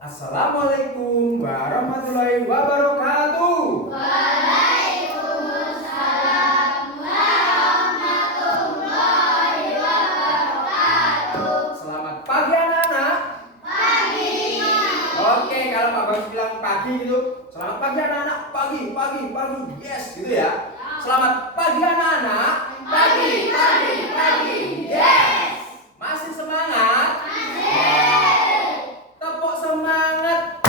Assalamualaikum warahmatullahi wabarakatuh. Waalaikumsalam warahmatullahi wabarakatuh. Selamat pagi anak-anak. Pagi. Oke, kalau Pak Bagus bilang pagi gitu, selamat pagi anak-anak. Pagi. Yes, gitu ya. Selamat pagi anak-anak. Pagi. Yes. Masih semangat? Tepuk semangat.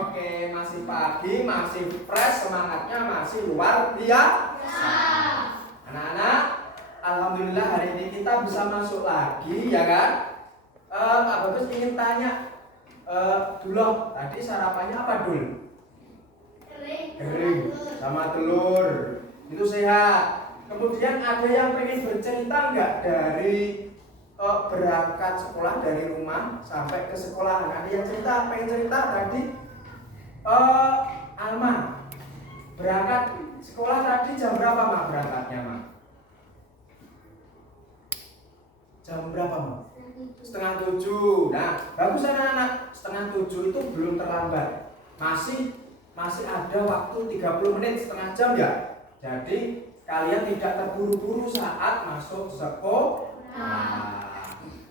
Oke, masih pagi, masih fresh, semangatnya masih luar biasa. Anak-anak, alhamdulillah hari ini kita bisa masuk lagi, ya kan? Pak Bagus ingin tanya, dulu tadi sarapannya apa dul? Kering sama telur, itu sehat. Kemudian ada yang pengen bercerita nggak dari berangkat sekolah dari rumah sampai ke sekolahan? Ada yang pengen cerita tadi? Alma berangkat sekolah tadi jam berapa mak berangkatnya mak? Jam berapa mak? 6:30. Nah bagus anak-anak, 6:30 itu belum terlambat, masih ada waktu 30 menit, setengah jam ya. Jadi kalian tidak terburu-buru saat masuk sekolah.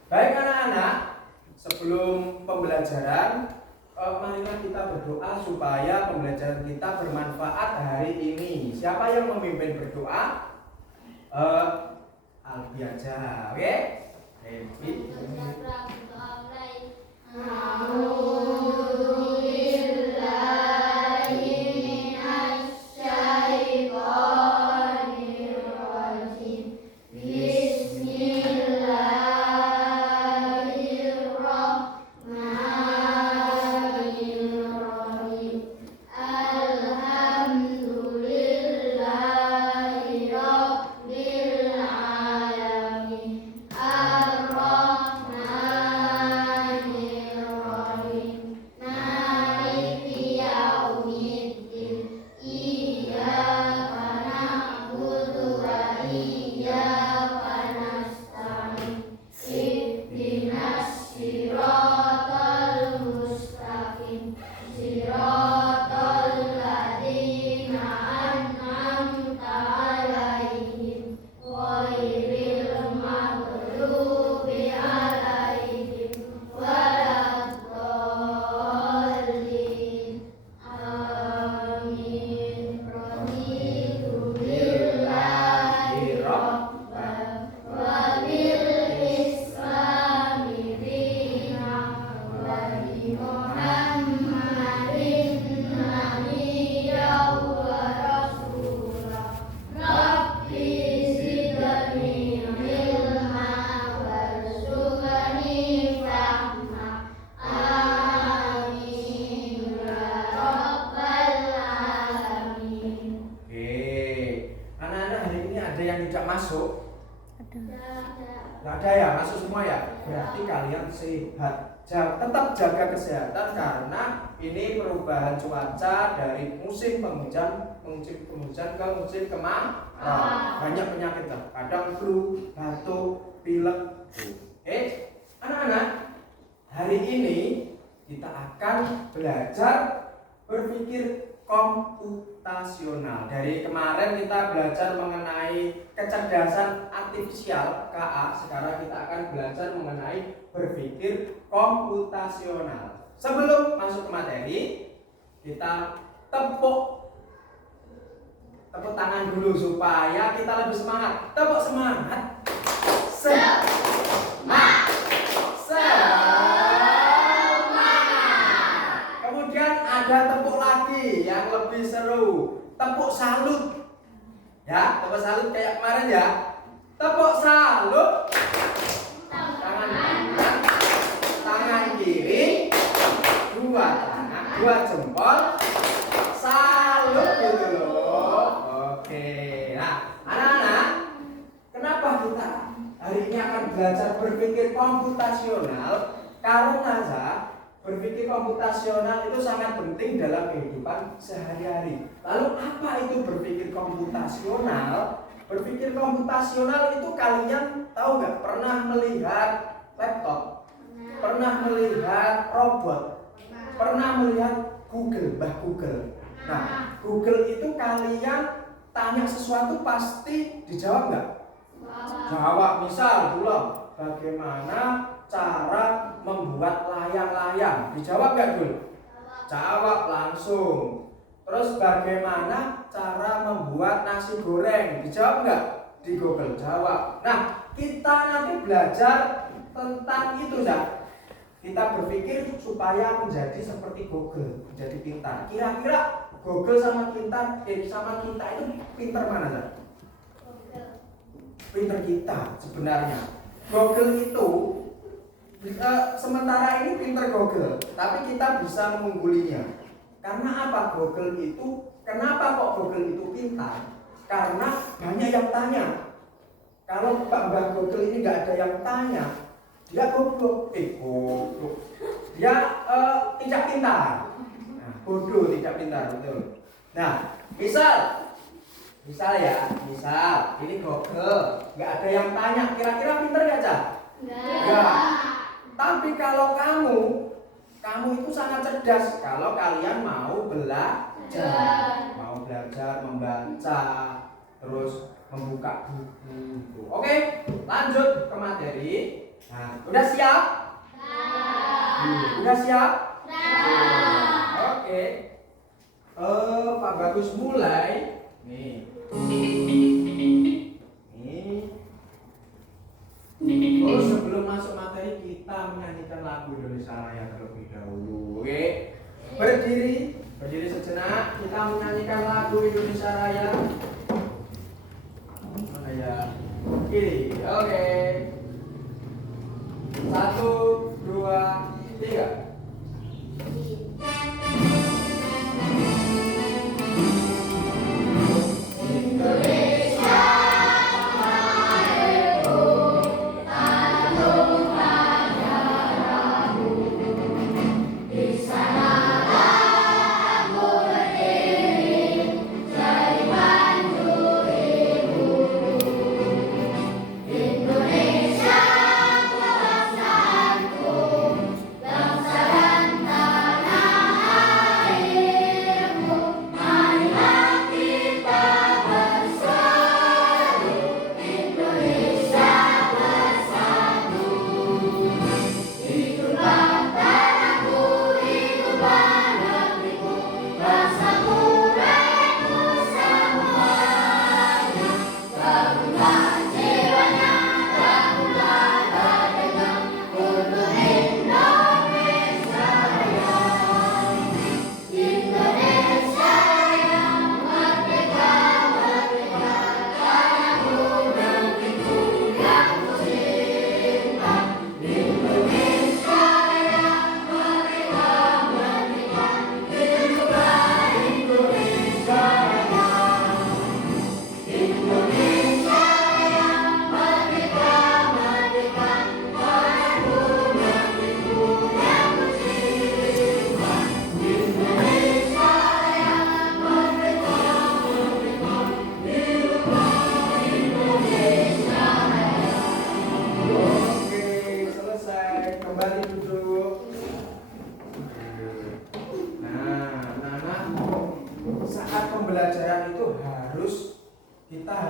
Baik anak-anak, sebelum pembelajaran, marilah kita berdoa supaya pembelajaran kita bermanfaat hari ini. Siapa yang memimpin berdoa? Albi aja, oke? Albi. Sehat, tetap jaga kesehatan karena ini perubahan cuaca dari musim penghujan ke musim kemarau. Banyak penyakit lah, kadang flu, batuk, pilek. Anak-anak, hari ini kita akan belajar berpikir komputasional. Dari kemarin kita belajar mengenai kecerdasan artifisial (KA), sekarang kita akan belajar mengenai berpikir komputasional. Sebelum masuk ke materi, kita tepuk tangan dulu supaya kita lebih semangat. Tepuk semangat. Kemudian ada tepuk lagi yang lebih seru. Tepuk salut. Ya, tepuk salut kayak kemarin ya. Tepuk salut. Tangan kanan, tangan kiri, dua jempol, salut gitu loh. Oke. Nah, anak-anak, kenapa kita hari ini akan belajar berpikir komputasional? Karena berpikir komputasional itu sangat penting dalam kehidupan sehari-hari. Lalu apa itu berpikir komputasional? Berpikir komputasional itu kalian tahu nggak? Pernah melihat laptop? Pernah melihat robot? Pernah melihat Google, Google. Nah, Google itu kalian tanya sesuatu pasti dijawab nggak? Jawab. Misal dulu, bagaimana cara membuat layang-layang? Dijawab nggak dulu? Jawab langsung. Terus bagaimana cara membuat nasi goreng? Dijawab nggak? Di Google jawab. Nah, kita nanti belajar tentang itu ya. Kita berpikir supaya menjadi seperti Google, menjadi pintar. Kira-kira Google sama kita itu pintar mana ya? Pintar kita sebenarnya. Google itu sementara ini pintar Google, tapi kita bisa mengunggulinya. Karena apa Google itu? Kenapa kok Google itu pintar? Karena banyak yang tanya. Kalau Mbak Google ini nggak ada yang tanya, dia goblok. Dia tidak pintar. Nah, bodoh, tidak pintar, betul. Nah, misal ini Google, nggak ada yang tanya, kira-kira pintar nggak, Cak? Nggak. Tapi kalau kamu itu sangat cerdas kalau kalian mau belajar, membaca, terus membuka buku. Oke, lanjut ke materi. Nah, udah siap? Udah siap? Oke. Pak Bagus mulai. Nih. Terus sebelum masuk materi kita menyanyikan lagu Indonesia Raya terlebih dahulu. Oke. Berdiri sejenak. Kita menyanyikan lagu Indonesia Raya. Mana ya? Kiri. Oke. 1, 2, 3.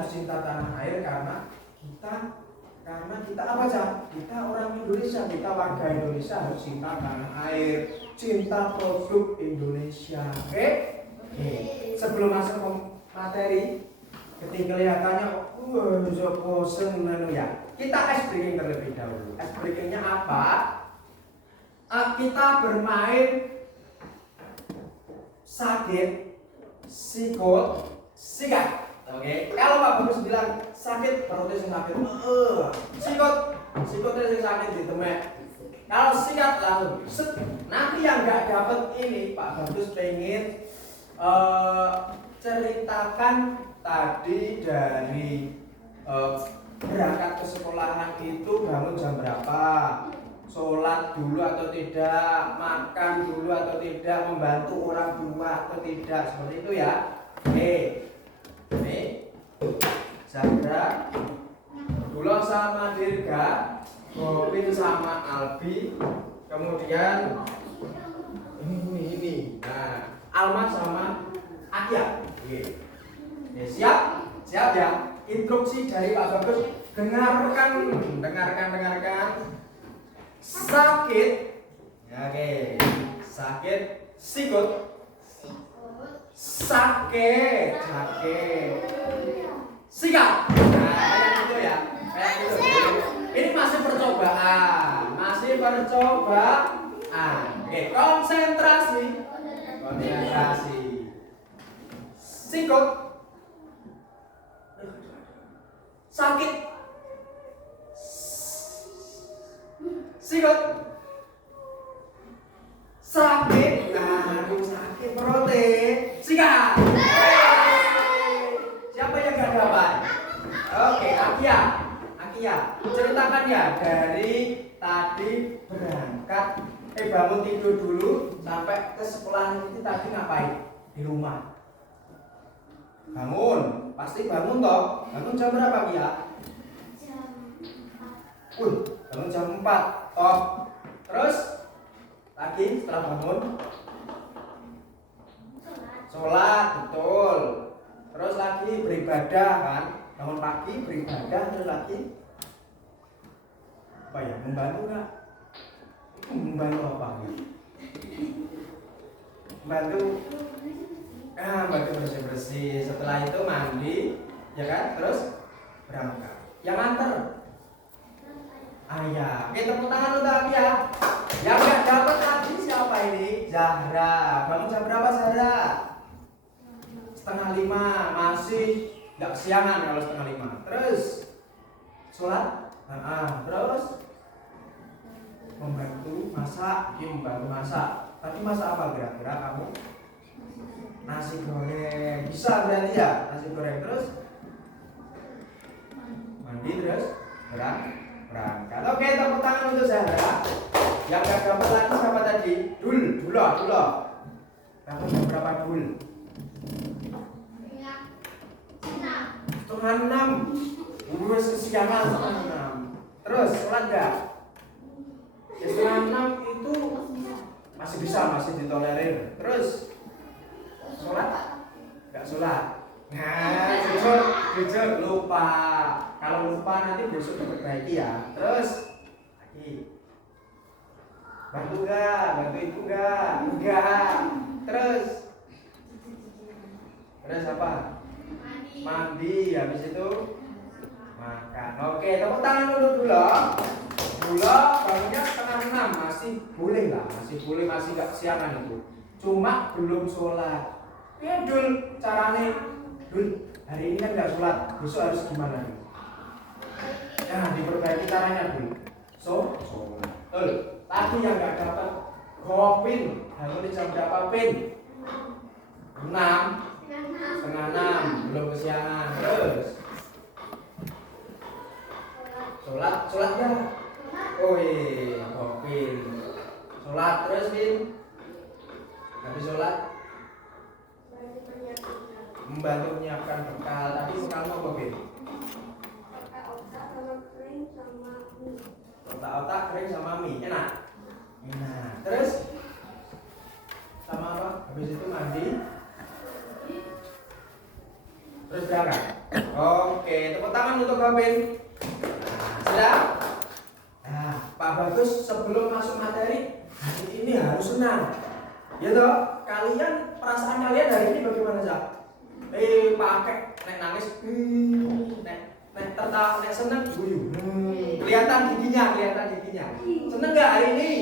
Cinta tanah air karena kita apa aja? Kita orang Indonesia, kita warga Indonesia harus cinta tanah air, cinta produk Indonesia. Oke? Sebelum masuk ke materi, ketika kelihatannya bosen ya. Kita ice breaking terlebih dahulu. Ice breakingnya apa? Kita bermain sakit, sikut, sikat. Oke, kalau Pak Bagus bilang sakit, perutnya sakit. Sikutnya sakit di temek. Kalau sikat langsung set. Nanti yang nggak dapat ini Pak Bagus pengen ceritakan tadi dari berangkat ke sekolahan itu bangun jam berapa, sholat dulu atau tidak, makan dulu atau tidak, membantu orang tua atau tidak, seperti itu ya. Oke. Nih, Zahra, Dulo sama Dirga, Gopin sama Albi, kemudian ini. Nah, Alma sama Akia. Oke. Oke, siap? Siap ya? Instruksi dari Pak Bagus. Dengarkan. Sakit. Oke. Sakit, sikut. Sakit. Sikat. Nah, kayak gitu ya. Kayak gitu. Ini masih percobaan. Oke, konsentrasi. Sikut. Sakit. Sikut. Sakit. Aduh, sakit perutnya. Sikat. Siapa yang gak dapat? Oke, Akia. Ceritakan ya dari tadi berangkat bangun tidur dulu sampai ke sekolah ini tadi ngapain di rumah? Bangun, pasti bangun toh. Bangun jam berapa Kia? Bangun jam 4 toh. Terus lagi setelah bangun sholat, betul. Terus lagi beribadah kan? Bangun pagi beribadah terus lagi apa ya? Membantu nggak? Membantu apa? Membantu bersih-bersih. Setelah itu mandi, ya kan? Terus berangkat. Yang antar Ayah. Oke, tepuk tangan untuk Akia. Yang nggak dapat tadi siapa ini? Zahra. Bangun jam berapa Zahra? 4:30. Masih nggak kesiangan kalau 4:30. Terus sholat. Terus membantu masak. Tadi masak apa kira-kira kamu? Nasi goreng. Bisa berarti ya nasi goreng. Terus mandi terus berangkat. Oke, tepuk tangan untuk Zahra. Yang gak dapat lagi siapa tadi? Dulo. Kamu jam berapa Dul? 5:30. Udah kesiangan 5:30. Terus sholat gak? 5:30 itu masih bisa, masih ditolerir. Terus sholat? Gak sholat. Nah, jujur lupa. Kalau lupa nanti besok diperbaiki ya. Terus lagi bantu ibu enggak. Terus apa? Mandi. Habis itu makan. Oke, tepuk tangan dulu. Bangunnya 5:30. Masih boleh lah, masih gak kesiangan itu. Cuma belum sholat. Ya Dul, caranya Dul, hari ini kan gak sholat, besok harus gimana nih? Nah, diperbaiki caranya Dul. Sholat. Tadi yang gak dapat Gopin, bangun jam berapa Pin? 6:30, belum kesiangan. Terus sholat ya? Oh iya, Gopin sholat terus Pin. Habis sholat membantu menyiapkan bekal. Tadi bekalmu apa Pin? Otak-otak kering sama mie. Enak. Terus sama apa? Habis itu mandi. Terus berangkat. Oke, tepuk tangan untuk Gopin. Sudah? Nah, Pak Bagus sebelum masuk materi, hari ini harus senang. Ya toh? Kalian, perasaan kalian hari ini bagaimana Zak? Pakai nek nangis, nek tertawa, nek seneng guyu. Kelihatan giginya. Seneng nggak hari ini?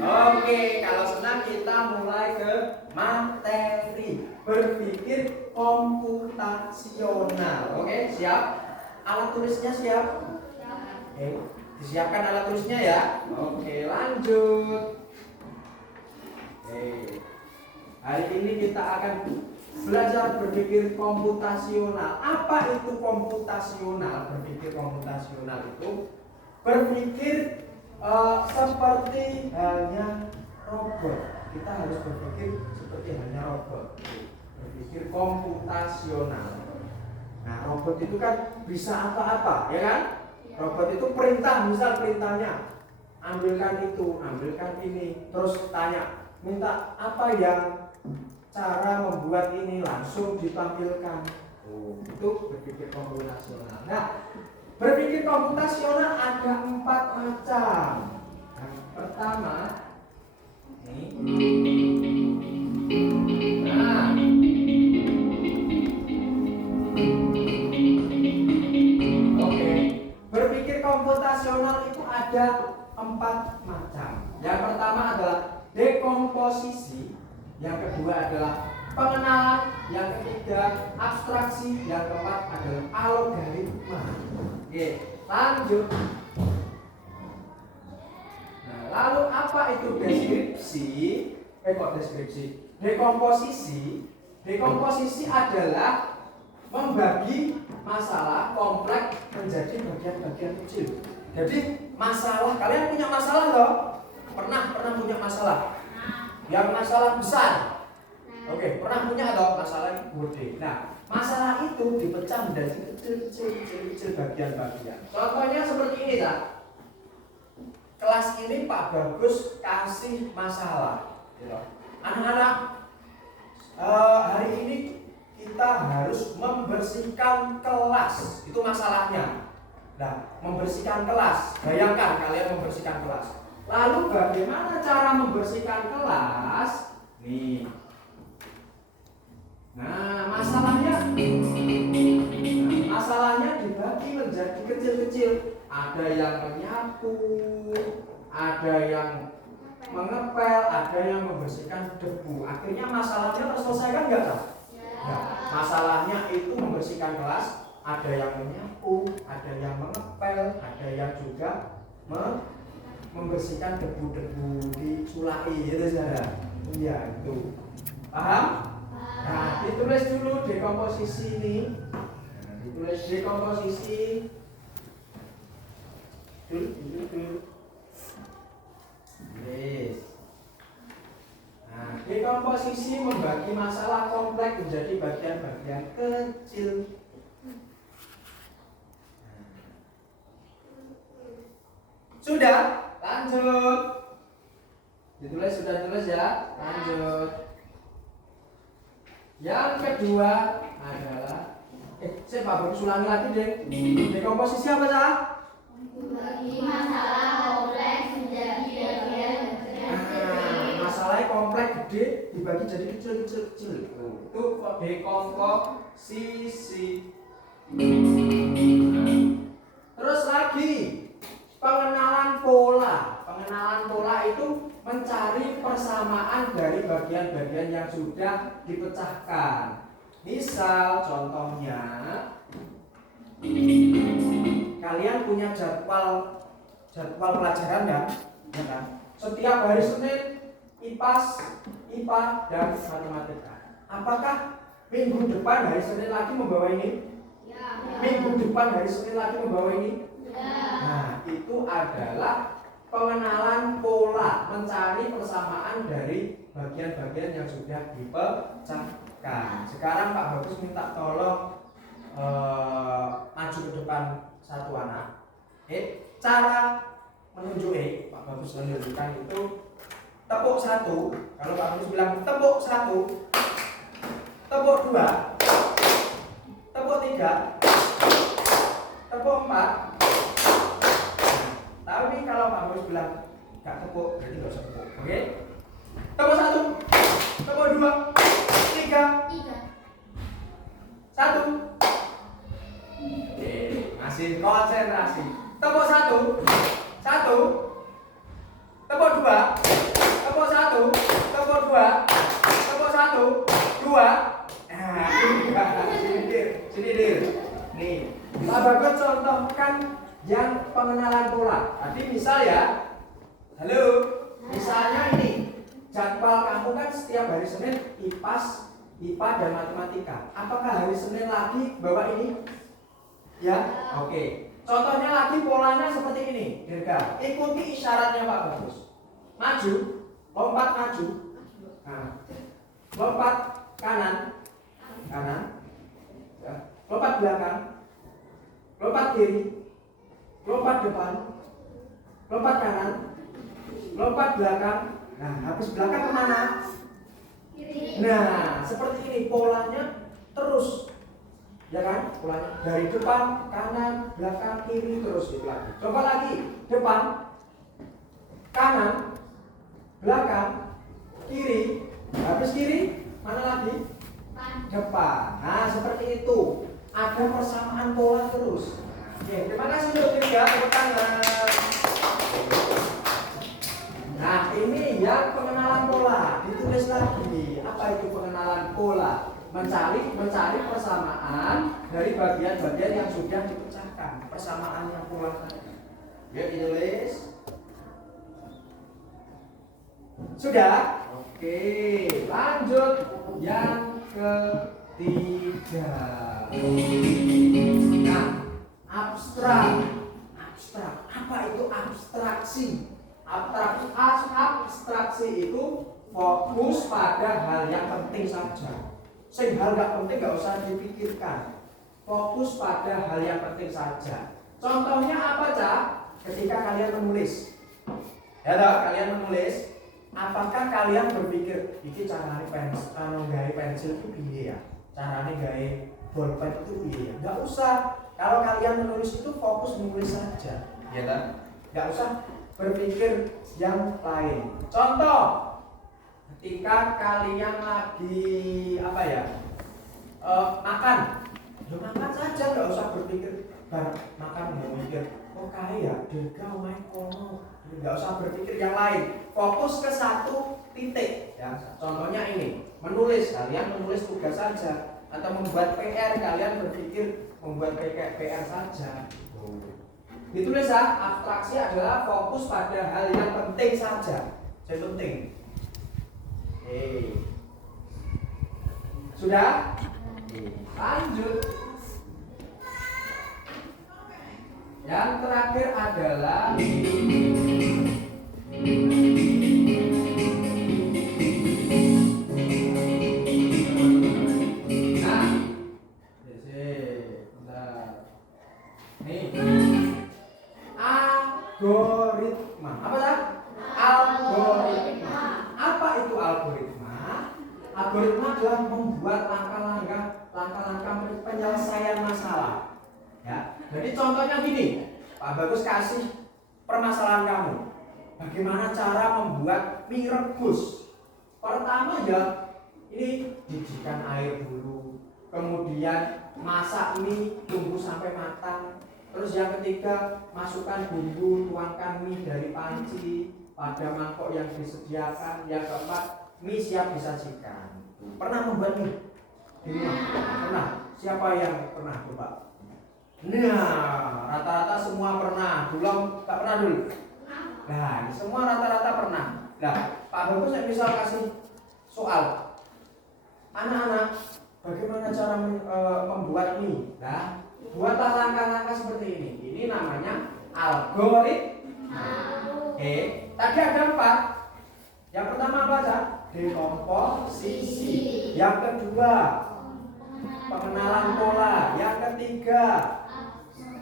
Oke, kalau senang kita mulai ke materi. Berpikir komputasional. Oke, siap? Alat tulisnya siap? Disiapkan alat tulisnya ya. Oke, lanjut. Hari ini kita akan belajar berpikir komputasional. Apa itu komputasional? Berpikir komputasional itu berpikir seperti halnya robot. Kita harus berpikir seperti halnya robot. Berpikir komputasional. Nah, robot itu kan bisa apa-apa, ya kan? Robot itu perintah, misal perintahnya ambilkan itu, ambilkan ini, terus tanya, minta apa yang cara membuat ini, langsung ditampilkan. Itu berpikir komputasional. Nah, berpikir komputasional ada 4 macam. Yang pertama, nah, oke. Berpikir komputasional itu ada 4 macam. Yang pertama adalah dekomposisi, yang kedua adalah pengenalan, yang ketiga abstraksi, yang keempat adalah algoritma. Oke, lanjut. Nah, lalu apa itu deskripsi? Kok deskripsi? Dekomposisi. Dekomposisi adalah membagi masalah kompleks menjadi bagian-bagian kecil. Jadi masalah, kalian punya masalah loh? Pernah punya masalah? Yang masalah besar. Oke, pernah punya atau masalah yang gede. Nah, masalah itu dipecah menjadi kecil bagian-bagian. Contohnya seperti ini, tak? Kelas ini Pak Bagus kasih masalah. Anak-anak, hari ini kita harus membersihkan kelas. Itu masalahnya. Nah, membersihkan kelas. Bayangkan kalian membersihkan kelas. Lalu bagaimana cara membersihkan kelas? Nih. Nah, masalahnya dibagi menjadi kecil-kecil. Ada yang menyapu, ada yang mengepel, ada yang membersihkan debu. Akhirnya masalahnya terselesaikan nggak, Kak? Ya. Masalahnya itu membersihkan kelas. Ada yang menyapu, ada yang mengepel, ada yang juga membersihkan debu-debu di sulai, itu saja. Iya, itu. Paham? Nah, ditulis dulu dekomposisi ini. Nah, ditulis dekomposisi. Dulu. Yes. Nah, dekomposisi membagi masalah kompleks menjadi bagian-bagian kecil. Sudah, lanjut. Ditulis, sudah tulis ya. Lanjut. Yang kedua adalah saya Pak Bagus ulangi lagi deh. Dekomposisi apa, Cak? Membagi masalah kompleks menjadi bagian kecil. Masalahnya kompleks gede dibagi jadi kecil-kecil. Itu dekomposisi. Terus lagi pengenalan pola. Pengenalan pola itu mencari persamaan dari bagian-bagian yang sudah dipecahkan. Misal contohnya, kalian punya jadwal pelajaran kan? Ya kan? Setiap hari Senin IPAS, IPA dan matematika. Apakah minggu depan hari Senin lagi membawa ini? Ya. Minggu depan hari Senin lagi membawa ini? Ya. Nah, itu adalah pengenalan pola, mencari persamaan dari bagian-bagian yang sudah dipecahkan. Sekarang Pak Bagus minta tolong maju ke depan satu anak. Cara menunjuk Pak Bagus menunjukkan itu tepuk 1. Kalau Pak Bagus bilang tepuk 1, tepuk 2, tepuk 3, tepuk 4. Tapi kalau Pak Bagus bilang gak tepuk, berarti gak usah tepuk. Oke? Tepuk 1, tepuk 2, 3, 1. Oke, masih konsentrasi. Tepuk 1, 1. Tepuk 2, tepuk 1, tepuk 2, tepuk 1, 2. Nah, sini dir. Nih, Pak Bagus contohkan yang pengenalan pola. Tadi misal ya, halo, misalnya ini jadwal kamu kan setiap hari Senin IPAS, IPA dan matematika. Apakah hari Senin lagi bawa ini? Ya, oke. Contohnya lagi polanya seperti ini, Dirga. Ikuti isyaratnya Pak Bagus. Maju, lompat maju. Nah, lompat kanan, ya. lompat belakang, lompat kiri, lompat depan, lompat kanan, lompat belakang. Nah, habis belakang kemana? Nah, seperti ini polanya terus, ya kan? Polanya dari depan, kanan, belakang, kiri, terus gitu lagi. Coba lagi, depan, kanan, belakang, kiri, habis kiri, mana lagi? Depan. Nah, seperti itu. Ada persamaan pola terus. Oke, terima kasih untuk tiga tepuk tangan. Nah, ini yang pengenalan pola. Ditulis lagi. Apa itu pengenalan pola? Mencari persamaan dari bagian-bagian yang sudah dipecahkan. Persamaannya pola tadi. Ya, ditulis. Sudah? Oke, lanjut yang ketiga. Nah, abstrak. Apa itu abstraksi? Abstraksi itu fokus pada hal yang penting saja. Sing hal nggak penting nggak usah dipikirkan. Fokus pada hal yang penting saja. Contohnya apa, Cak? Ketika kalian menulis, ya toh, kalian menulis, apakah kalian berpikir iki carane pensil itu piye ya? Carane gawe bolpen itu piye ya? Nggak usah. Kalau kalian menulis itu fokus menulis saja, ya kan? Nggak usah berpikir yang lain. Contoh, ketika kalian lagi apa ya, makan, ya makan saja, nggak usah berpikir makan mau mikir, oh kaya, dega main kono, nggak usah berpikir yang lain. Fokus ke satu titik. Ya, contohnya ini, menulis, kalian menulis tugas saja, atau membuat PR, kalian berpikir membuat PR saja. Ditulis ya, abstraksi adalah fokus pada hal yang penting saja. Yang penting. Sudah? Lanjut. Yang terakhir adalah algoritma. Apa dah? Algoritma. Apa itu algoritma? Algoritma adalah membuat langkah-langkah penyelesaian masalah. Ya. Jadi contohnya gini, Pak Bagus kasih permasalahan kamu. Bagaimana cara membuat mie rebus? Pertama ya, ini didihkan air dulu. Kemudian masak mie, tunggu sampai matang. Terus yang ketiga, masukkan bumbu, tuangkan mie dari panci pada mangkok yang disediakan. Yang keempat, mie siap disajikan. Pernah membuat mie di rumah? Pernah? Siapa yang pernah coba? Nah, rata-rata semua pernah. Belum tak pernah dulu. Nah, semua rata-rata pernah. Nah, Pak Bagus saya misal kasih soal, anak-anak, bagaimana cara membuat mie? Nah, buatlah langkah-langkah seperti ini. Ini namanya algoritma. Oke, tadi ada 4. Yang pertama apa aja? Dekomposisi. Yang kedua, pengenalan pola. Yang ketiga,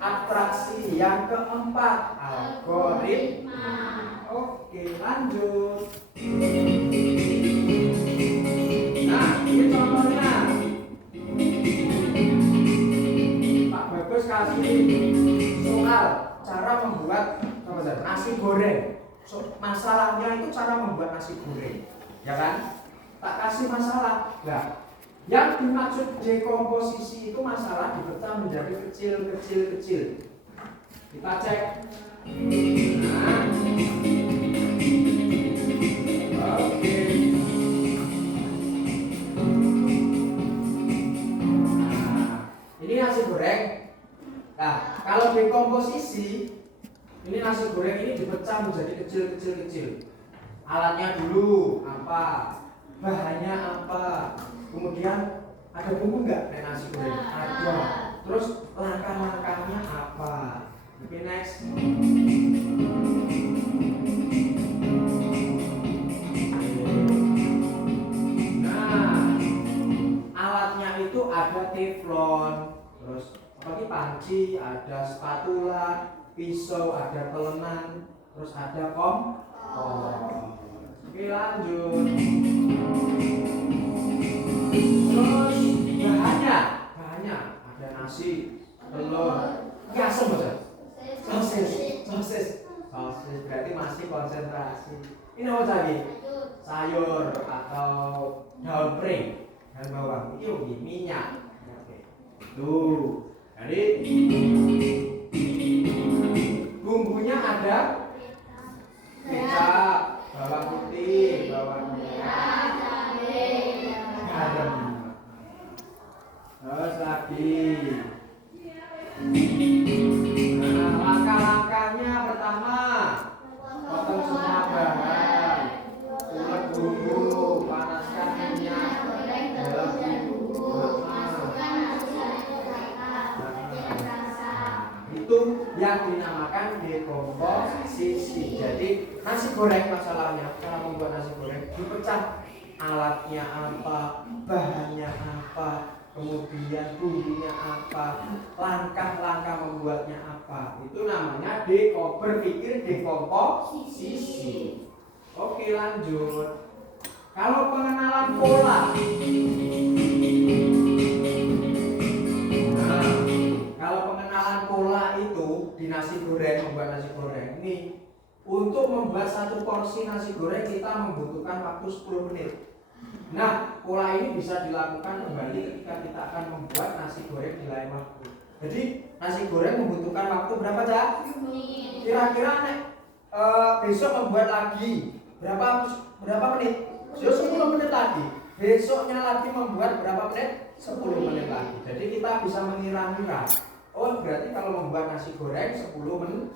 abstraksi. Yang keempat, algoritma. Oke, lanjut. Nah, ini contohnya. Pak Bagus kasih soal cara membuat nasi goreng. Masalahnya itu cara membuat nasi goreng, ya kan? Tak kasih masalah. Nah, yang dimaksud dekomposisi itu masalah dipecah menjadi kecil. Kita cek. Nah, oke. Nah, ini nasi goreng. Nah, kalau dekomposisi, ini nasi goreng ini dipecah menjadi kecil. Alatnya dulu apa? Bahannya apa? Kemudian ada bumbu nggak kayak nasi goreng? Ada. Terus langkah-langkahnya apa? Oke, next. Nah, alatnya itu ada teflon, panci, ada spatula, pisau, ada telenan, terus ada kompor. Oke, lanjut. Terus bahannya ada nasi, telur, asam aja. Sosis berarti masih konsentrasi. Ini apa lagi? Sayur atau daun pring, daun bawang, itu minyak. Oke. Tuh, jadi bumbunya ada kecap, bawang putih, bawang merah, garam. Terus lagi. Nah, langkah-langkahnya pertama, potong semua bahan, ulek bumbu, panaskan minyak dalam bumbu. Itu yang dinamakan dekomposisi. Jadi nasi goreng masalahnya, cara membuat nasi goreng dipecah, alatnya apa, bahannya apa, kemudian bumbunya apa, langkah-langkah membuatnya apa. Itu namanya berpikir dekomposisi. Oke, lanjut. Kalau pengenalan pola, kalau pengenalan pola itu di nasi goreng, membuat nasi goreng ini, untuk membuat satu porsi nasi goreng kita membutuhkan waktu 10 menit. Nah, pola ini bisa dilakukan kembali ketika kita akan membuat nasi goreng di lain waktu. Jadi nasi goreng membutuhkan waktu berapa, Cak? Kira-kira besok membuat lagi berapa menit? 10 menit lagi. Besoknya lagi membuat berapa menit? 10 menit lagi. Jadi kita bisa mengira-ngira. Oh, berarti kalau membuat nasi goreng 10 menit.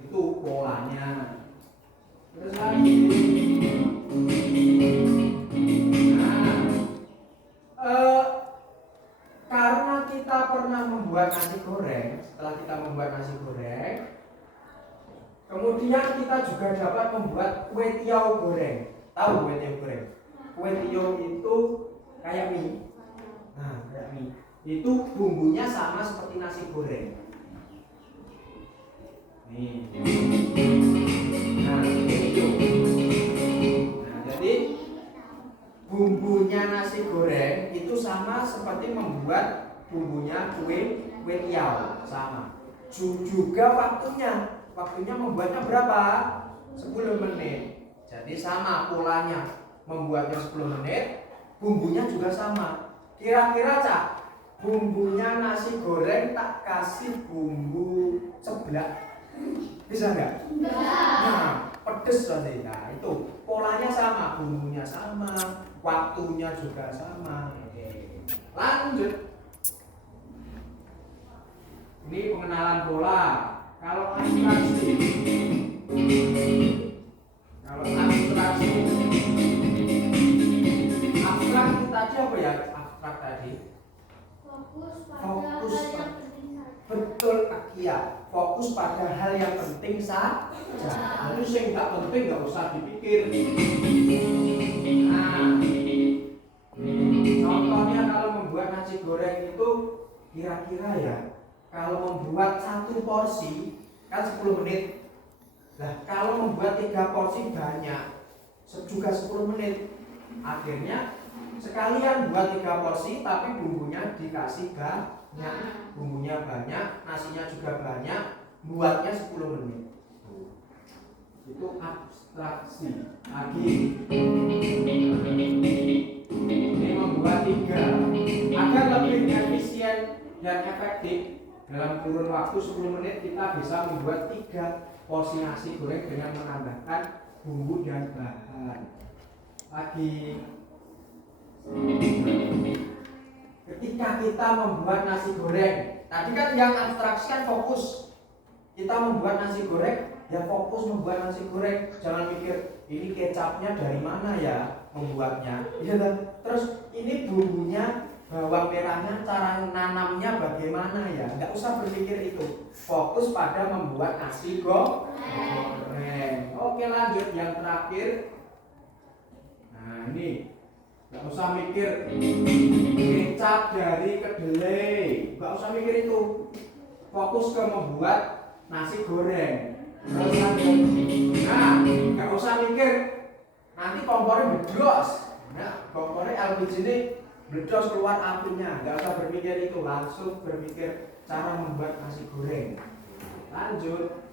Itu polanya. Terus lagi. Karena kita pernah membuat nasi goreng, setelah kita membuat nasi goreng, kemudian kita juga dapat membuat kue tiaw goreng. Tahu kue tiaw goreng? Kue tiaw itu kayak mie. Nah, kayak mie. Itu bumbunya sama seperti nasi goreng. Nih. Nah, itu. Nah, jadi bumbunya nasi goreng itu sama seperti membuat bumbunya kue tiaw, sama. Juga waktunya membuatnya berapa? 10 menit. Jadi sama polanya, membuatnya 10 menit, bumbunya juga sama. Kira-kira, Cak, bumbunya nasi goreng tak kasih bumbu seblak, bisa nggak? Nah, pedes nanti. Nah, itu polanya sama, bumbunya sama, waktunya juga sama. Oke. Lanjut. Ini pengenalan pola. Kalau abstraksi tadi apa ya? Abstrak tadi. Fokus betul, iya. Fokus pada hal yang penting saja. Jadi yang nggak penting nggak usah dipikir. Nah, contohnya kalau membuat nasi goreng itu kira-kira ya, kalau membuat satu porsi kan 10 menit. Nah, kalau membuat 3 porsi banyak, juga 10 menit. Akhirnya sekalian buat 3 porsi tapi bumbunya dikasih banyak, bumbunya banyak, nasinya juga banyak, buatnya 10 menit. Itu abstraksi. Lagi ini membuat 3 agar lebih efisien dan efektif. Dalam kurun waktu 10 menit kita bisa membuat 3 porsi nasi goreng dengan menambahkan bumbu dan bahan. Lagi ketika kita membuat nasi goreng, tadi kan yang abstraksi kan fokus. Kita membuat nasi goreng, ya fokus membuat nasi goreng. Jangan mikir ini kecapnya dari mana ya membuatnya. Ya, terus ini bumbunya, bawang merahnya, cara nanamnya bagaimana ya. Nggak usah berpikir itu. Fokus pada membuat nasi goreng. Oke, lanjut yang terakhir. Nah, ini Nggak usah mikir kecap dari kedelai, nggak usah mikir itu. Fokus ke membuat nasi goreng. Terus lanjut. Nah, nggak usah mikir nanti kompornya bedros. Nah, kompornya LPG ini bedros keluar apinya. Nggak usah berpikir itu, langsung berpikir cara membuat nasi goreng. Lanjut.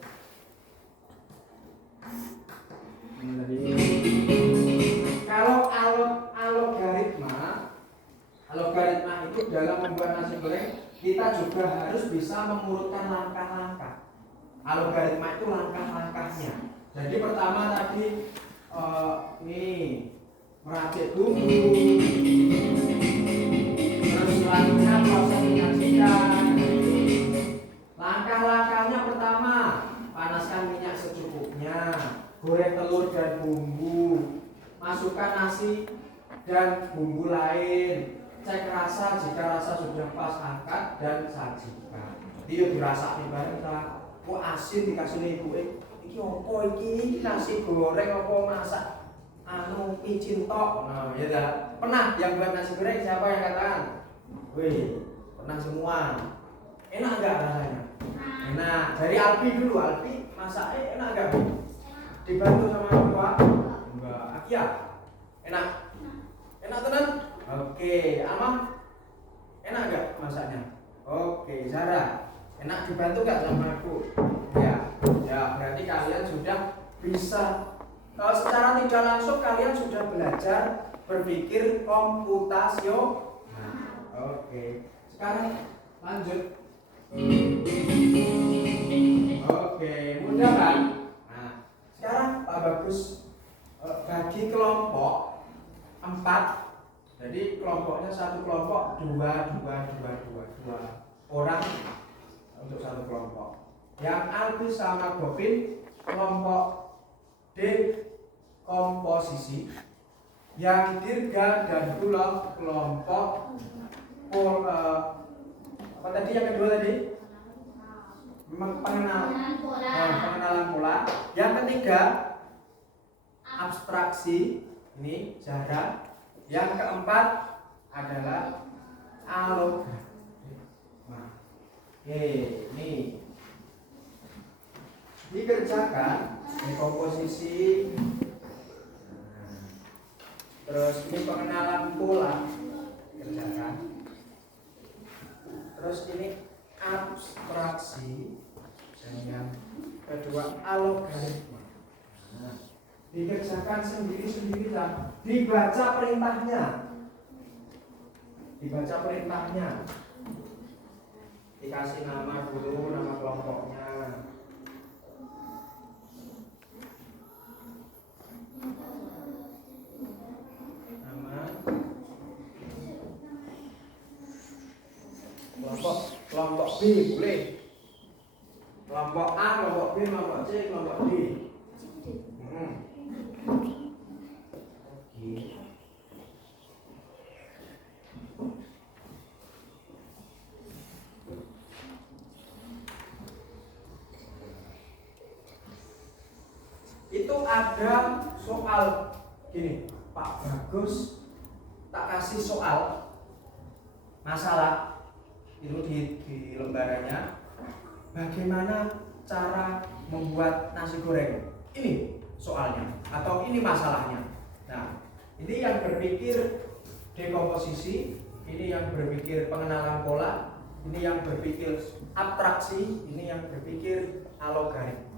Kalau algoritma itu dalam membuat nasi goreng, kita juga harus bisa mengurutkan langkah-langkah. Algoritma itu langkah-langkahnya. Jadi pertama tadi ini meracik bumbu, terus selanjutnya proses menyajikan. Langkah-langkahnya pertama, panaskan minyak secukupnya, goreng telur dan bumbu, masukkan nasi dan bumbu lain, cek rasa, jika rasa sudah pas angkat dan sajikan. Dia dirasakne bareng ta. Kok asin dikasih ibu iki opo iki nasi goreng opo masak micin tok. Nah, ya dah. Pernah yang buat nasi goreng siapa yang katakan? Wih, pernah semua. Enak enggak rasanya? Enak. Dari Alpi dulu, Alpi masaknya enak enggak? Dibantu sama orang tua? Enggak. Akia? Enak? Enak tenan? Oke, Amang? Enak enggak masaknya? Oke, Zara? Enak dibantu enggak sama aku? Ya. Ya, berarti kalian sudah bisa secara tidak langsung kalian sudah belajar berpikir komputasional. Oke. Sekarang lanjut. Oke, mudah kan? Nah, sekarang Pak Bagus bagi kelompok 4. Jadi kelompoknya satu kelompok 2 orang untuk satu kelompok. Yang Alfi sama Gopin kelompok D komposisi. Yang Dirga dan Bulog kelompok apa tadi yang kedua tadi? Pengenalan pola. Yang ketiga abstraksi, ini Zahra. Yang keempat adalah algoritma. Ini dikerjakan di komposisi. Terus ini pengenalan pola kerjakan. Terus ini abstraksi dan yang kedua algoritma. Nah, dikerjakan sendiri-sendiri lah. Dibaca perintahnya. Dikasih nama dulu, nama kelompoknya. Kelompok B boleh. Kelompok A, kelompok B, kelompok C, kelompok D. Itu ada soal gini, Pak Bagus tak kasih soal masalah itu di lembarannya, bagaimana cara membuat nasi goreng. Ini soalnya atau ini masalahnya. Nah, ini yang berpikir dekomposisi, ini yang berpikir pengenalan pola, ini yang berpikir abstraksi, ini yang berpikir algoritma.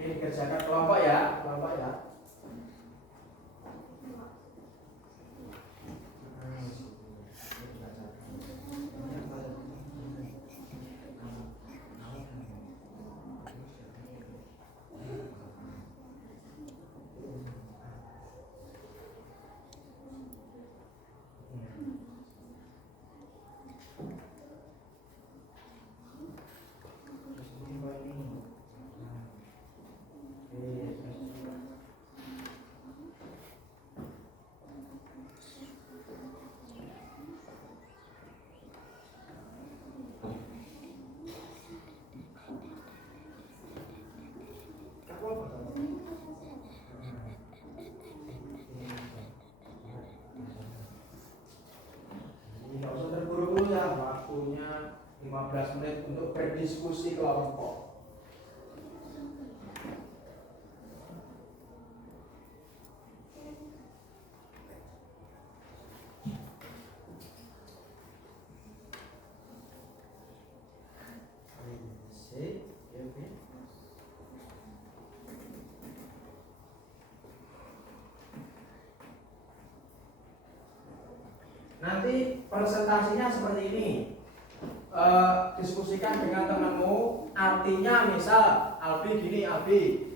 Ini kerjakan kelompok ya. 15 menit untuk berdiskusi kelompok. Nanti presentasinya seperti ini. Diskusikan dengan temanmu. Artinya misal Albi gini, Albi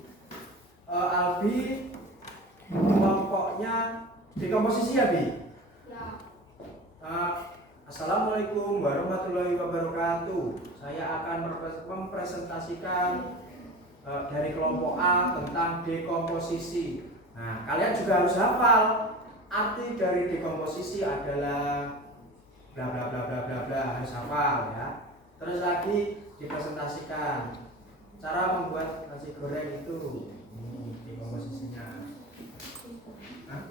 kelompoknya dekomposisi ya, Bi? Ya. Assalamualaikum warahmatullahi wabarakatuh. Saya akan mempresentasikan dari kelompok A tentang dekomposisi. Nah, kalian juga harus hafal arti dari dekomposisi adalah bla bla bla bla bla bla, harus hafal ya. Terus lagi dipresentasikan cara membuat nasi goreng itu. Ini dekomposisinya. Hah?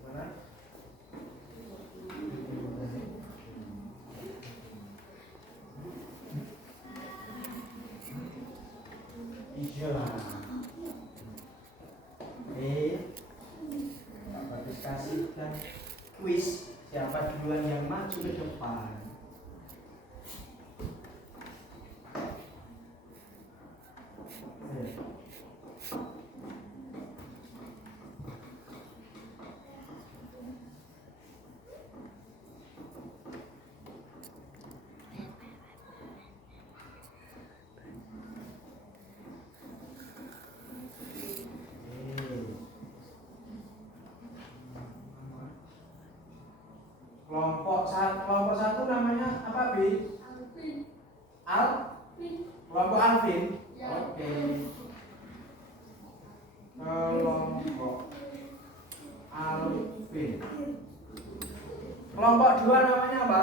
Gimana? Iya. Bagus kasihkan kuis siapa duluan yang maju ke depan. Kelompok satu namanya apa, Bi? Alvin. Kelompok Alvin. Ya. Oke. Kelompok Alvin. Kelompok dua namanya apa?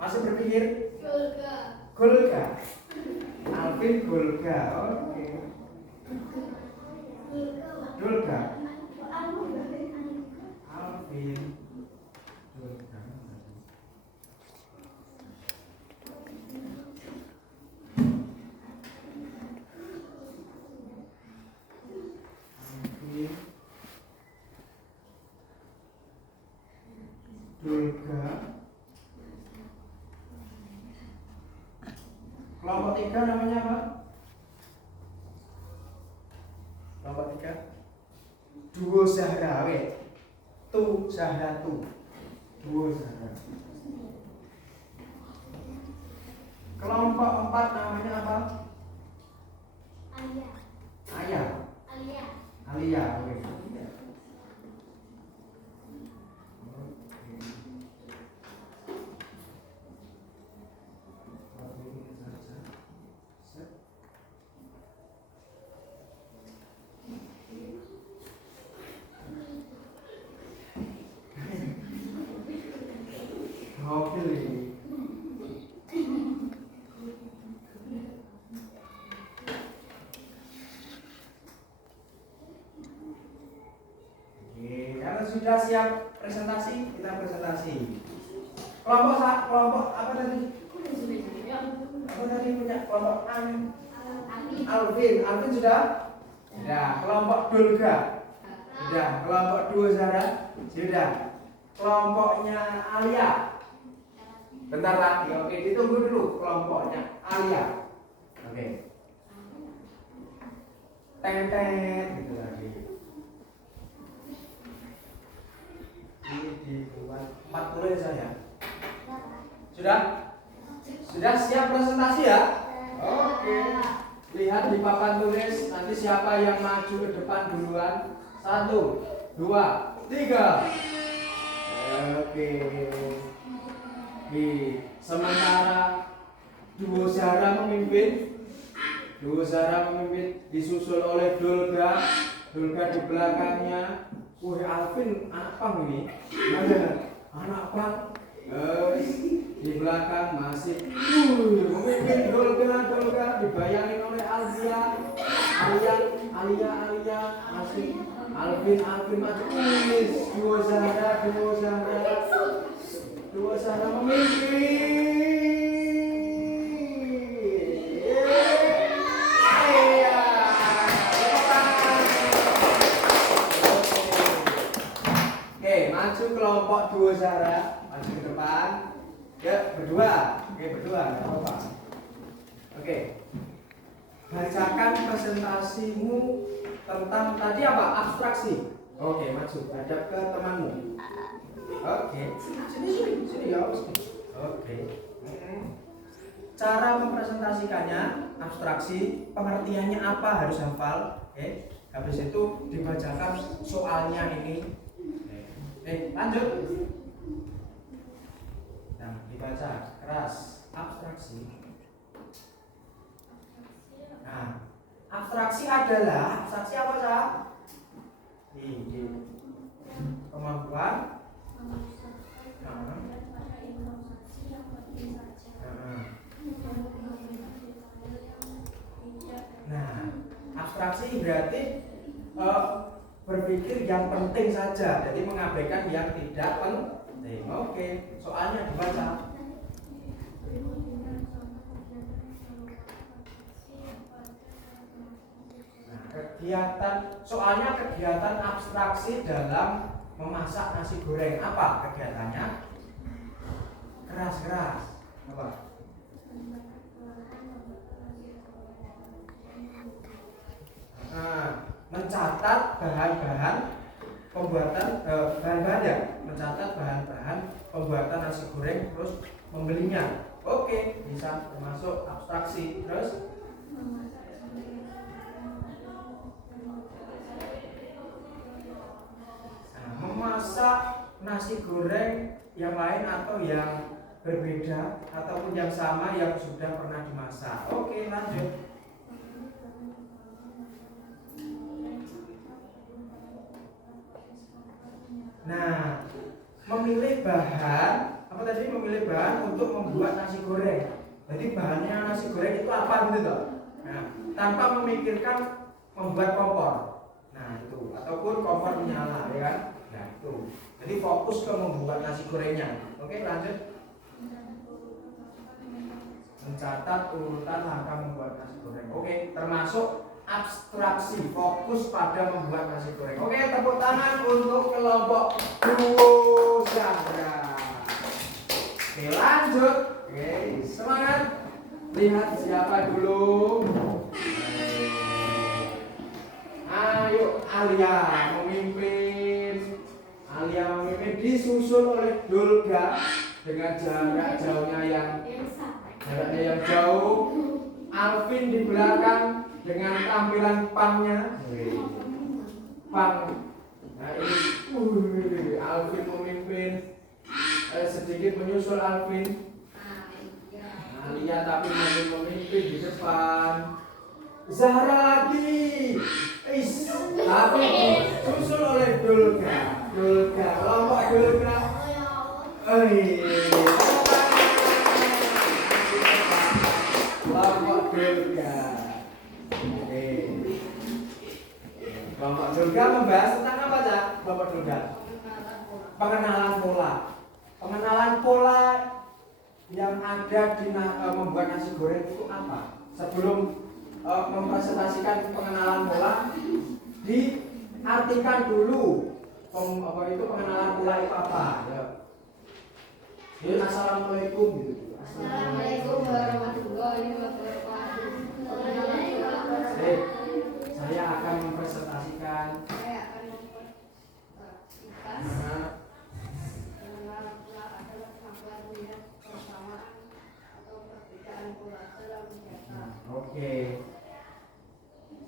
Masih berpikir? Golga. Golga. Alvin Golga. Oke. Golga. Alvin. Golga. Golga. Kelompok tiga namanya apa? Kelompok tiga duo Zahra, tu Zahra tu duo Zahra. Kelompok empat namanya apa? Alia. Oke. Sudah siap presentasi, kita presentasi. Kelompok apa tadi? Apa tadi punya kelompok Alvin sudah? Sudah. Kelompok Dolga? Sudah. Kelompok Duo Zahra? Sudah. Kelompoknya Alia? Bentar lagi. Oke, ditunggu dulu kelompoknya Alia. Oke. Ten gitu lagi. Ini dibuat 40 ya saya. Sudah siap presentasi ya? Oke. Lihat di papan tulis nanti siapa yang maju ke depan duluan. 1, 2, 3. Oke. Sementara Duo Zahra memimpin, disusul oleh Dolga di belakangnya. Alvin anak pang ini. Anak pang. Di belakang masih memimpin Dolga dibayangin oleh Alia masih Alvin maju. Duo Zahra memimpin. Sarah, maju ke depan. Ya, berdua. Oke, berdua, nggak apa-apa. Oke. Bacakan presentasimu tentang tadi apa? Abstraksi. Oke, maju. Hadap ke temanmu. Oke. Sini ya. Oke. Cara mempresentasikannya, abstraksi, pengertiannya apa harus hafal. Oke. Habis itu dibacakan soalnya ini. Lanjut. Nah, dibaca keras. Abstraksi. Nah, abstraksi adalah abstraksi apa sah? Ini kemampuan. Nah, abstraksi berarti berpikir yang penting saja, jadi mengabaikan yang tidak penting. Oke, soalnya dibaca. Nah, soalnya kegiatan abstraksi dalam memasak nasi goreng apa kegiatannya? Keras. Apa? Mencatat bahan-bahan pembuatan bahan-bahan ya, mencatat bahan-bahan pembuatan nasi goreng terus membelinya. Oke, bisa termasuk abstraksi. Terus memasak nasi goreng yang lain atau yang berbeda ataupun yang sama yang sudah pernah dimasak. Oke, lanjut. Nah, memilih bahan apa tadi? Memilih bahan untuk membuat nasi goreng. Jadi bahannya nasi goreng itu apa gitu toh? Nah, tanpa memikirkan membuat kompor. Nah, itu ataupun kompor menyala, ya kan? Nah, itu. Jadi fokus ke membuat nasi gorengnya. Oke, lanjut. Mencatat urutan langkah membuat nasi goreng. Oke, termasuk abstraksi, fokus pada membuat nasi goreng. Oke, tepuk tangan untuk kelompok duo Zahra. Oke, lanjut. Oke, semangat. Lihat siapa dulu. Ayo, Alia memimpin. Disusul oleh Dulga dengan jaraknya yang jauh. Alvin di belakang dengan tampilan pangnya. Pang. Nah ini Alvin memimpin. Sedikit menyusul Alvin. Alia tapi masih memimpin di depan. Zahra lagi. Tapi disusul oleh Dulga. Kelompok Dulga. Kelompok Dulga. Oke. Kelompok Dulga membahas tentang apa aja? Kelompok Dulga. Pengenalan pola yang ada di membuat nasi goreng itu apa? Sebelum mempresentasikan pengenalan pola, diartikan dulu itu pengenalan pola itu apa? Ya. Jadi assalamualaikum gitu. Assalamualaikum warahmatullahi wabarakatuh. Saya akan mempresentasikan pengenalan pola adalah kemampuan melihat persamaan atau perbedaan pola dalam data. Oke.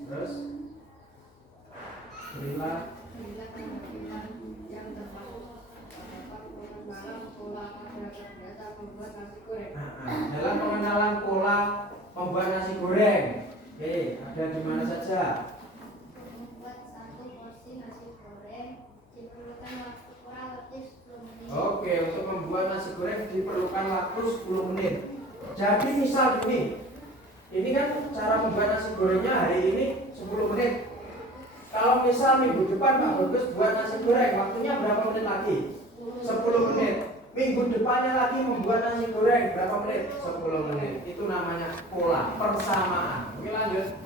Terus berilah kemungkinan yang termasuk terdapat pengenalan pola pada kegiatan membuat nasi goreng. Dalam pengenalan pola membuat nasi goreng. Oke, ada di mana saja? Membuat satu porsi nasi goreng diperlukan waktu kurang lebih 10 menit. Oke, untuk membuat nasi goreng diperlukan waktu 10 menit. Jadi misal ini kan cara membuat nasi gorengnya hari ini 10 menit. Kalau misal minggu depan Pak Bagus buat nasi goreng, waktunya berapa menit lagi? 10 menit. Minggu depannya lagi membuat nasi goreng, berapa menit? 10 menit. Itu namanya pola, persamaan. Oke, lanjut.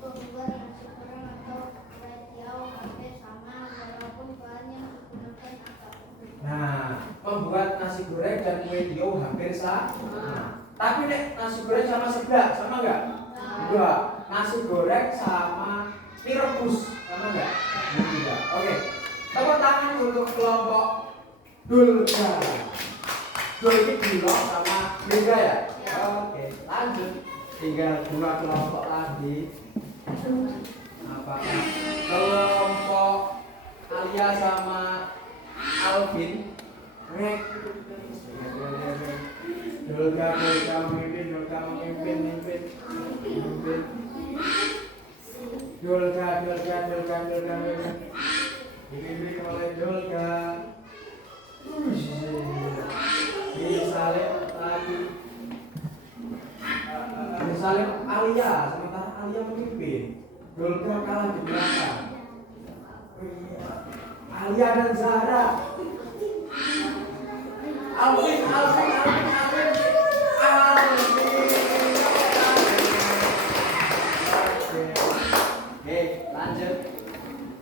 Untuk membuat nasi goreng atau kue tiaw hampir sama walaupun bahan yang digunakan agak berbeda. Nah, sama. Tapi nek nasi goreng sama seblak sama enggak? Enggak. Nasi goreng sama mie rebus sama enggak? Enggak. Oke. Tepuk tangan untuk kelompok Dulga. Dul ini Dulok sama Dulga ya? Oke. Lanjut. Tinggal 2 kelompok lagi. Apakah kelompok Alia sama Alvin? Dulga memimpin. Dulga dipimpin oleh Dulga. Misalnya Alia, sementara Alia memimpin, Dulga kalah di belakang. Alia dan Zahra. Alvin. Oke, lanjut.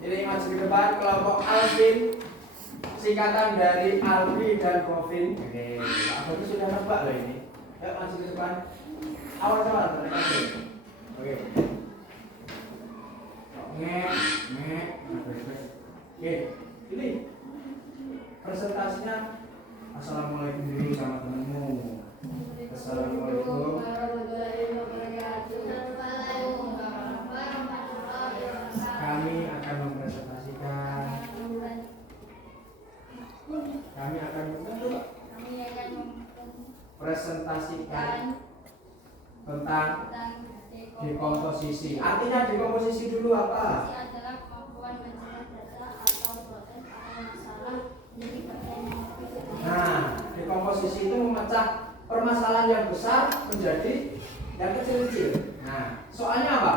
Ini maju ke depan kelompok Alvin. Singkatan dari Alvi dan Govin. Oke, Pak Bagus sudah nebak loh ini. Yuk maju ke depan. Awal. Oke. Oke, ini presentasinya. Assalamualaikum dulu sama temenmu. Assalamualaikum. Kami akan mempresentasikan. Presentasikan tentang dekomposisi. Artinya dekomposisi dulu apa? Adalah kemampuan mencerna data atau proses atau masalah menjadi bagian yang lebih kecil. Nah, dekomposisi itu memecah permasalahan yang besar menjadi yang kecil-kecil. Nah, soalnya apa?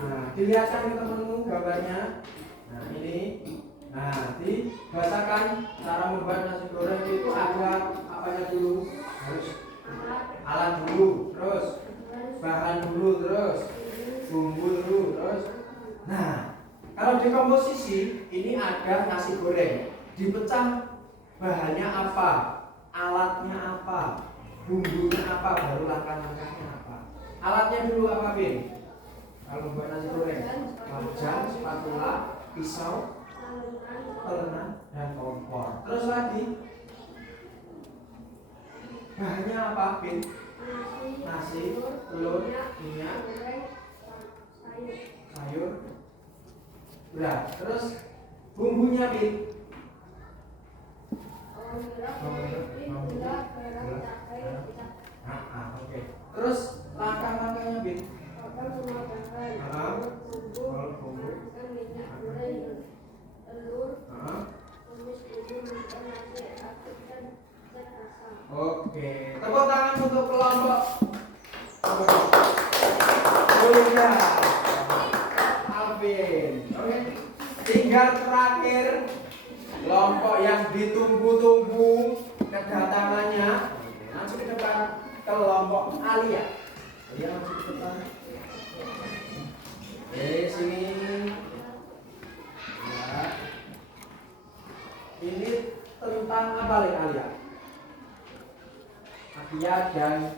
Nah, dilihatkan ke temenmu gambarnya. Nah, ini. Nah, dibacakan cara membuat nasi goreng itu ada apanya dulu? Harus alat dulu, terus bahan dulu, terus bumbu dulu, terus. Nah, kalau dekomposisi ini ada nasi goreng, dipecah bahannya apa, alatnya apa, bumbunya apa, baru langkah-langkahnya apa. Alatnya dulu apa, Bin? Kalau membuat nasi goreng, wajan, spatula, pisau, telenan, dan kompor. Terus lagi bahannya apa, Bin? Nasi, telur, minyak, sayur. Udah, terus bumbunya, Bin? Oke. Terus langkah-langkahnya, Bin? Oke, tepuk tangan untuk kelompok Dulga, Alvin. Oke, tinggal terakhir kelompok yang ditunggu-tunggu kedatangannya. Maju ke depan kelompok Alia. Alia maju ke depan. Sini. Ya. Ini tentang apa nih Alia? Alia dan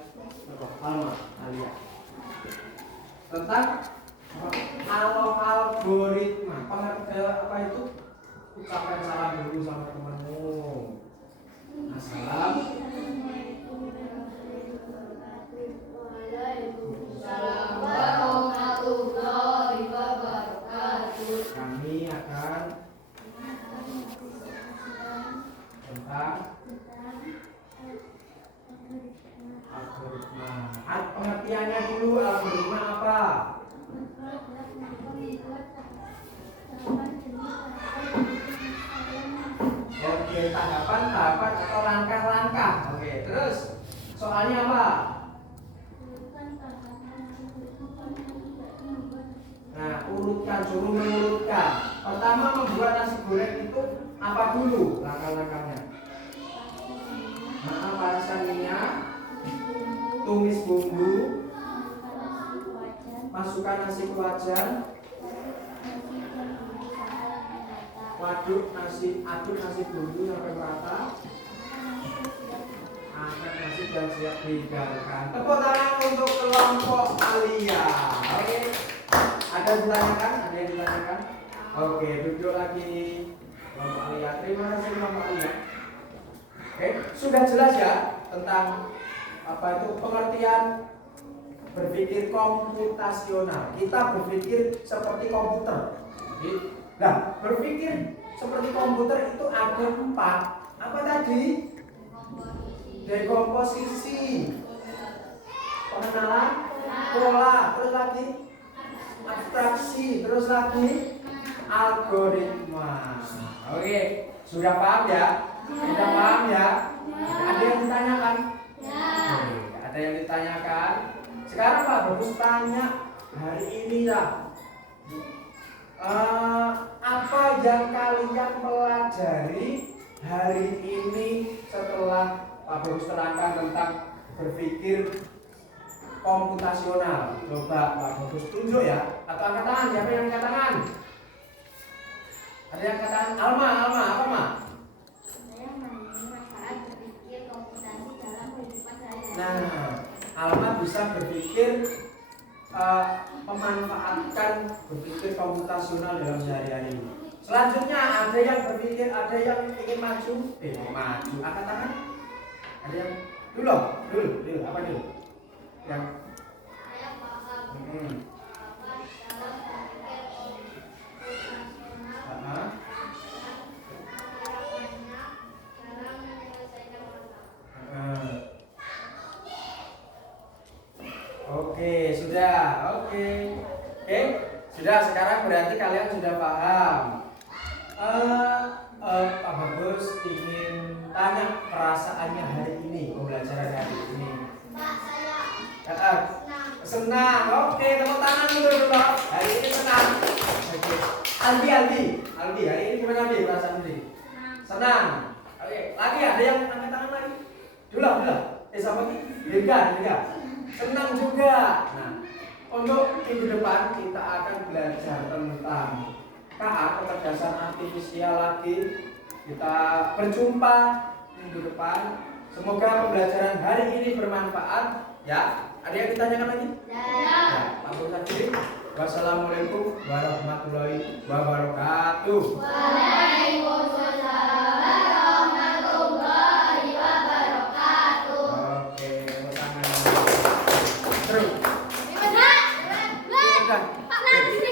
Alma. Alia. Tentang algoritma. Apa itu? Ucapkan salam dulu sama temanmu. Waalaikumsalam warahmatullahi wabarakatuh. Kami akan tentang algoritma. Pengertiannya dulu, algoritma apa? Oke, tahapan atau langkah-langkah. Oke, terus soalnya apa? Nah, urutkan, suruh mengurutkan. Pertama membuat nasi goreng itu apa dulu langkah-langkahnya? Panaskan minyak, tumis bumbu, masukkan nasi ke wajan, aduk nasi bumbu sampai merata. Angkat nasi dan siap dihidangkan. Tepuk tangan untuk kelompok Alia. Oke. Ada yang ditanyakan? Ada yang ditanyakan? Oke, duduk lagi kelompok Alia. Terima kasih kelompok Alia. Oke, sudah jelas ya tentang apa itu pengertian berpikir komputasional. Kita berpikir seperti komputer. Nah, berpikir seperti komputer itu ada 4. Apa tadi? Dekomposisi, pengenalan, pola, terus lagi abstraksi, terus lagi algoritma. Oke, sudah paham ya? Sudah paham ya? Ada yang ditanyakan? Oke, ada yang ditanyakan? Sekarang Pak Bagus tanya hari ini ya. Apa yang kalian pelajari hari ini setelah Pak Bagus terangkan tentang berpikir komputasional? Coba Pak Bagus tunjuk ya. Atau angkat tangan, siapa yang angkat tangan? Ada yang angkat tangan? Alma, apa Ma? Saya mengenai manfaat berpikir komputasi dalam kehidupan sehari-hari. Nah, Alma bisa berpikir memanfaatkan berpikir komputasional dalam sehari-hari. Selanjutnya ada yang berpikir, ada yang ingin maju, angkat tangan. Ada yang dulu, apa dulu? Yang Saya paham apa dalam berpikir komputasional harapannya dalam menyelesaikan masalah. Oke, sudah. Oke, sudah. Sekarang berarti kalian sudah paham. Pak Bagus ingin tanya perasaannya hari ini, pembelajaran hari ini. Pak, saya Senang. Oke, tepuk tangan dulu. Hari ini senang. Oke. Albi, hari ini gimana Albi perasaan ini? Senang. Oke, lagi ada yang angkat tangan lagi? Dulu. Sama Dirga. Senang juga. Nah, untuk minggu depan kita akan belajar tentang KA, kecerdasan artifisial lagi. Kita berjumpa minggu depan. Semoga pembelajaran hari ini bermanfaat. Ya, ada yang ditanyakan lagi? Ya. Pak Wassalamualaikum warahmatullahi wabarakatuh. Waalaikumsalam.